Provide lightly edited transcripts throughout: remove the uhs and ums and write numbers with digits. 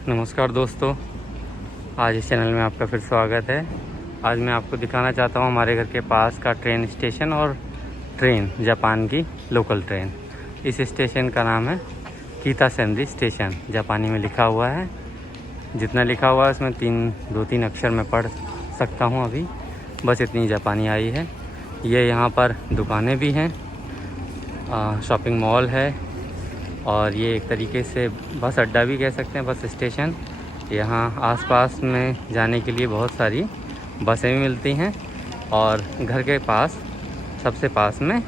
नमस्कार दोस्तों, आज इस चैनल में आपका फिर स्वागत है। आज मैं आपको दिखाना चाहता हूँ हमारे घर के पास का ट्रेन स्टेशन और ट्रेन, जापान की लोकल ट्रेन। इस स्टेशन का नाम है कीतासेंरी स्टेशन, जापानी में लिखा हुआ है। जितना लिखा हुआ है उसमें दो तीन अक्षर मैं पढ़ सकता हूँ अभी, बस इतनी जापानी आई है। ये यहाँ पर दुकानें भी हैं, शॉपिंग मॉल है और ये एक तरीके से बस अड्डा भी कह सकते हैं, बस स्टेशन। यहाँ आसपास में जाने के लिए बहुत सारी बसें भी मिलती हैं और घर के पास सबसे पास में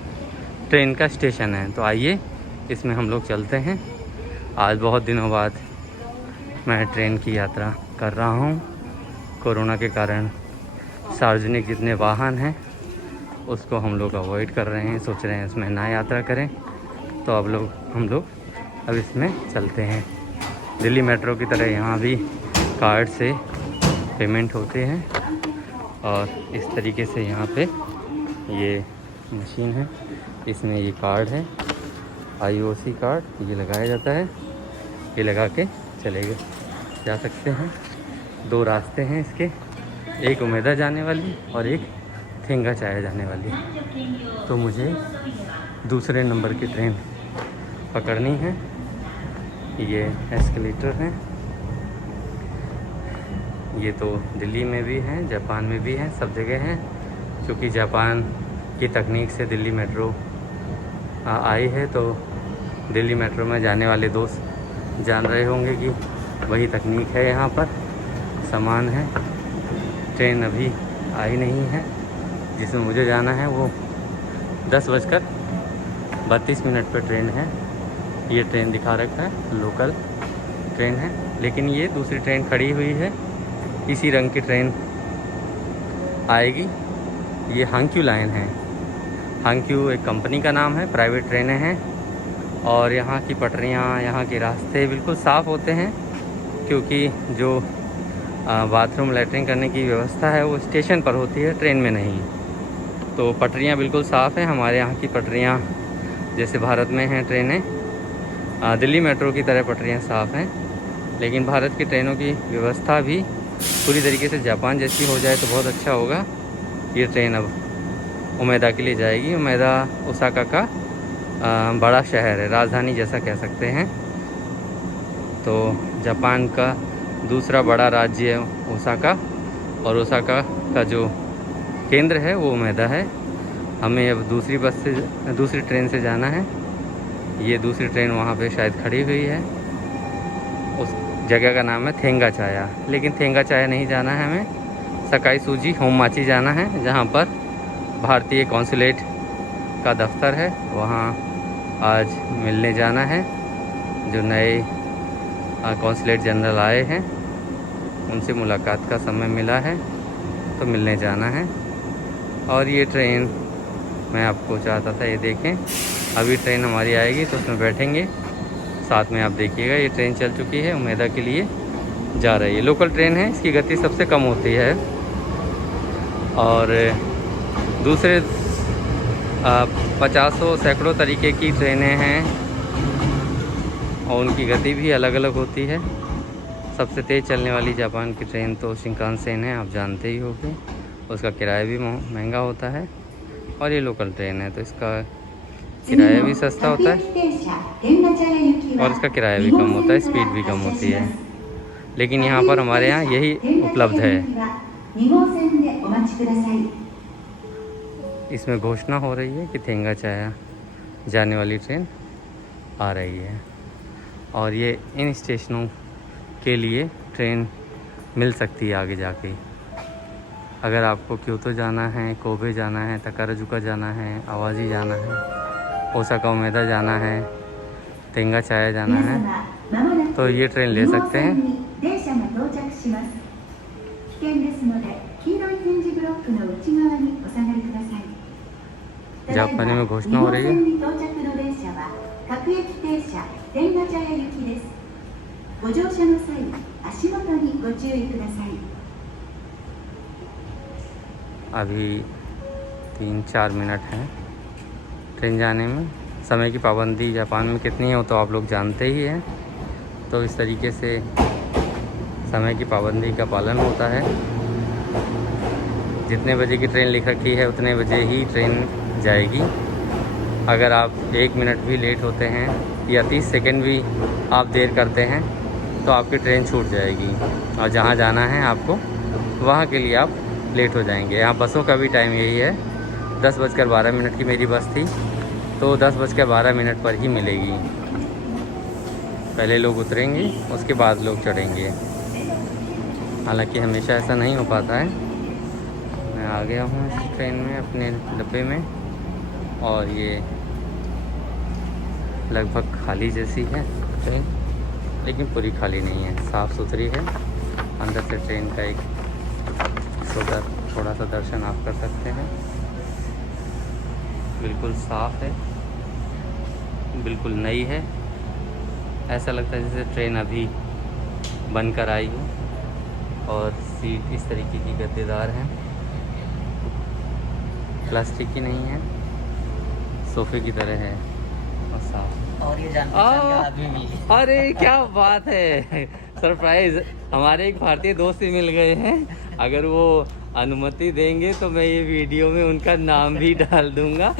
ट्रेन का स्टेशन है। तो आइए इसमें हम लोग चलते हैं। आज बहुत दिनों बाद मैं ट्रेन की यात्रा कर रहा हूँ। कोरोना के कारण सार्वजनिक जितने वाहन हैं उसको हम लोग अवॉइड कर रहे हैं, सोच रहे हैं इसमें ना यात्रा करें। तो हम लोग अब इसमें चलते हैं। दिल्ली मेट्रो की तरह यहाँ भी कार्ड से पेमेंट होते हैं और इस तरीके से यहाँ पे ये मशीन है, इसमें ये कार्ड है, IOC कार्ड, ये लगाया जाता है। ये लगा के चले जा सकते हैं। दो रास्ते हैं इसके, एक उमेदा जाने वाली और एक थेंगाचाया जाने वाली। तो मुझे दूसरे नंबर की ट्रेन पकड़नी है। ये एस्केलेटर है, ये तो दिल्ली में भी हैं, जापान में भी हैं, सब जगह हैं। क्योंकि जापान की तकनीक से दिल्ली मेट्रो आई है, तो दिल्ली मेट्रो में जाने वाले दोस्त जान रहे होंगे कि वही तकनीक है यहाँ पर, समान है। ट्रेन अभी आई नहीं है, जिसमें मुझे जाना है वो 10:32 पर ट्रेन है। ये ट्रेन दिखा रखा है, लोकल ट्रेन है, लेकिन ये दूसरी ट्रेन खड़ी हुई है। इसी रंग की ट्रेन आएगी। ये हांक्यू लाइन है। हांक्यू एक कंपनी का नाम है, प्राइवेट ट्रेनें हैं और यहाँ की पटरियाँ, यहाँ के रास्ते बिल्कुल साफ़ होते हैं। क्योंकि जो बाथरूम लैट्रिन करने की व्यवस्था है वो स्टेशन पर होती है, ट्रेन में नहीं। तो पटरियाँ बिल्कुल साफ़ हैं। हमारे यहाँ की पटरियाँ जैसे भारत में हैं ट्रेनें, दिल्ली मेट्रो की तरह पटरियाँ साफ़ हैं। लेकिन भारत की ट्रेनों की व्यवस्था भी पूरी तरीके से जापान जैसी हो जाए तो बहुत अच्छा होगा। ये ट्रेन अब उमेदा के लिए जाएगी। उमेदा ओसाका का बड़ा शहर है, राजधानी जैसा कह सकते हैं। तो जापान का दूसरा बड़ा राज्य है ओसाका, और ओसाका का जो केंद्र है वो उमेदा है। हमें अब दूसरी ट्रेन से जाना है। ये दूसरी ट्रेन वहाँ पे शायद खड़ी हुई है। उस जगह का नाम है थेंगाचाया, लेकिन थेंगाचाया नहीं जाना है हमें, सकाई सूजी होममाची जाना है, जहाँ पर भारतीय कॉन्सुलेट का दफ्तर है। वहाँ आज मिलने जाना है। जो नए कॉन्सुलेट जनरल आए हैं उनसे मुलाकात का समय मिला है, तो मिलने जाना है। और ये ट्रेन मैं आपको चाहता था ये देखें। अभी ट्रेन हमारी आएगी तो उसमें बैठेंगे, साथ में आप देखिएगा। ये ट्रेन चल चुकी है, उमेदा के लिए जा रही है। लोकल ट्रेन है, इसकी गति सबसे कम होती है और दूसरे 50 सैकड़ों तरीके की ट्रेनें हैं और उनकी गति भी अलग अलग होती है। सबसे तेज़ चलने वाली जापान की ट्रेन तो शिंकानसेन है, आप जानते ही होंगे। उसका किराया भी महंगा होता है और ये लोकल ट्रेन है तो इसका किराया भी सस्ता होता है और इसका किराया भी कम होता है, स्पीड भी कम होती है। लेकिन यहाँ पर हमारे यहाँ यही उपलब्ध है। इसमें घोषणा हो रही है कि थेंगाचाया जाने वाली ट्रेन आ रही है और ये इन स्टेशनों के लिए ट्रेन मिल सकती है आगे जाके। अगर आपको क्योतो जाना है, कोबे जाना है, तकाराजुका जाना है, आवाजी जाना है, ओसाका उमेदा जाना है, थेंगाचाया जाना है, तो ये ट्रेन ले सकते हैं। जापानी में घोषणा हो रही है। अभी 3-4 मिनट हैं ट्रेन जाने में। समय की पाबंदी जापान में कितनी हो तो आप लोग जानते ही हैं। तो इस तरीके से समय की पाबंदी का पालन होता है। जितने बजे की ट्रेन लिख रखी है उतने बजे ही ट्रेन जाएगी। अगर आप 1 मिनट भी लेट होते हैं या 30 सेकंड भी आप देर करते हैं तो आपकी ट्रेन छूट जाएगी और जहाँ जाना है आपको वहाँ के लिए आप लेट हो जाएंगे। यहाँ बसों का भी टाइम यही है। 10:12 की मेरी बस थी तो 10:12 पर ही मिलेगी। पहले लोग उतरेंगे उसके बाद लोग चढ़ेंगे। हालांकि हमेशा ऐसा नहीं हो पाता है। मैं आ गया हूँ इस ट्रेन में अपने डब्बे में और ये लगभग खाली जैसी है ट्रेन, लेकिन पूरी खाली नहीं है, साफ़ सुथरी है। अंदर से ट्रेन का एक थोड़ा सा दर्शन आप कर सकते हैं। बिल्कुल साफ़ है, बिल्कुल नई है। ऐसा लगता है जैसे ट्रेन अभी बनकर आई हो। और सीट इस तरीके की गद्देदार है, प्लास्टिक की नहीं है, सोफे की तरह है और साफ। और ये आदमी मिल गया। अरे क्या बात है, सरप्राइज। हमारे एक भारतीय दोस्त ही मिल गए हैं। अगर वो अनुमति देंगे तो मैं ये वीडियो में उनका नाम भी डाल दूंगा।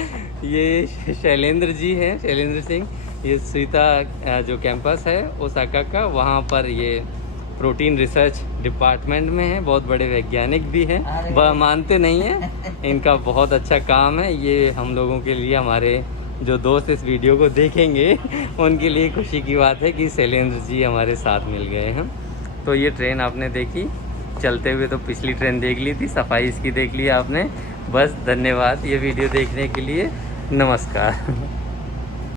ये शैलेंद्र जी हैं, शैलेंद्र सिंह। ये स्वीता जो कैंपस है ओसाका का, वहाँ पर ये प्रोटीन रिसर्च डिपार्टमेंट में है। बहुत बड़े वैज्ञानिक भी हैं, मानते नहीं हैं। इनका बहुत अच्छा काम है। ये हम लोगों के लिए, हमारे जो दोस्त इस वीडियो को देखेंगे उनके लिए खुशी की बात है कि शैलेंद्र जी हमारे साथ मिल गए हैं। तो ये ट्रेन आपने देखी चलते हुए, तो पिछली ट्रेन देख ली थी, सफाई इसकी देख ली आपने। बस धन्यवाद ये वीडियो देखने के लिए। नमस्कार।